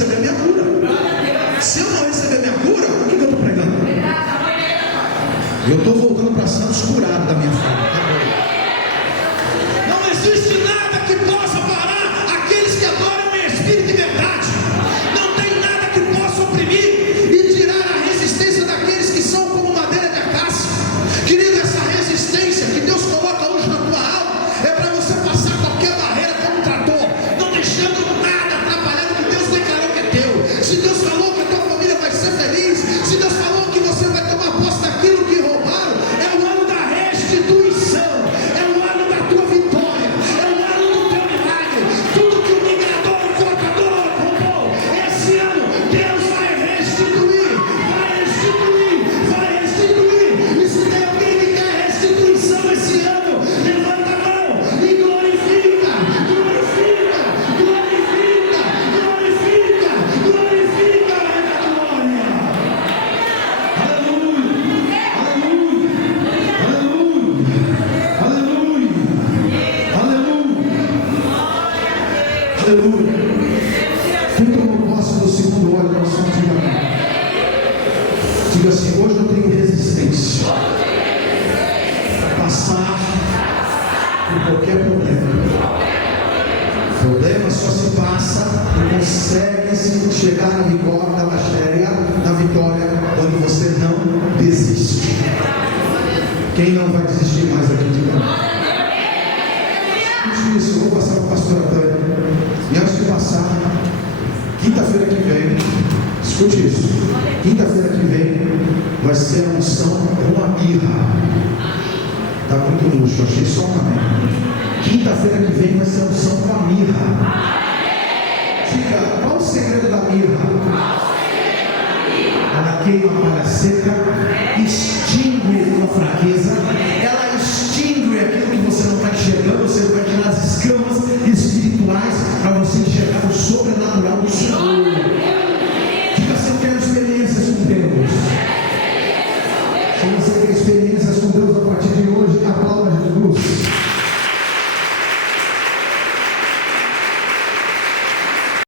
receber a minha cura. Se eu não receber a minha cura, o que eu estou pregando? Eu estou voltando para Santos curado da minha fala. Não existe nada que possa parar aqueles que adoram em espírito e verdade. Não tem nada que possa oprimir e tirar a resistência daqueles que são como madeira de acácia. Querido, essa resistência que Deus coloca hoje na tua alma é para você passar qualquer barreira como um trator, não deixando nada atrapalhar o que Deus declarou que é teu. Se Deus falou que a tua família vai ser feliz, se Deus falou que você vai tomar posse daquilo que roubaram, é o ano da restituição, é o ano da tua vitória, é o ano do teu milagre. Tudo que o migrador, o colocador roubou, esse ano Deus vai restituir, vai restituir, vai restituir. E se tem alguém que quer restituição esse ano, levanta a mão e glorifica, glorifica, glorifica, glorifica, glorifica a glória. Aleluia, aleluia, aleluia, aleluia, aleluia. Quem tomou posse do segundo óleo da unção, diga amém. Diga assim: hoje eu tenho resistência para passar por qualquer problema. Problema só se passa e consegue-se chegar na vitória quando você não desiste. Quem não vai desistir mais aqui, diga amém. Escute isso, eu vou passar para o pastor Antônio. E antes de passar, quinta-feira que vem, escute isso, quinta-feira que vem vai ser a unção com a mirra. Está muito luxo, achei só um amém. Quinta-feira que vem vai ser a unção com a mirra. Diga, qual o segredo da mirra? Ela queima a palha seca, extingue a fraqueza, ela extingue aquilo que você não está enxergando, você vai tirar as escamas espirituais para você enxergar o sobrenatural do Senhor. Diga assim: eu quero experiências com Deus. Se você quer experiências com Deus a partir de hoje, aplauda Jesus.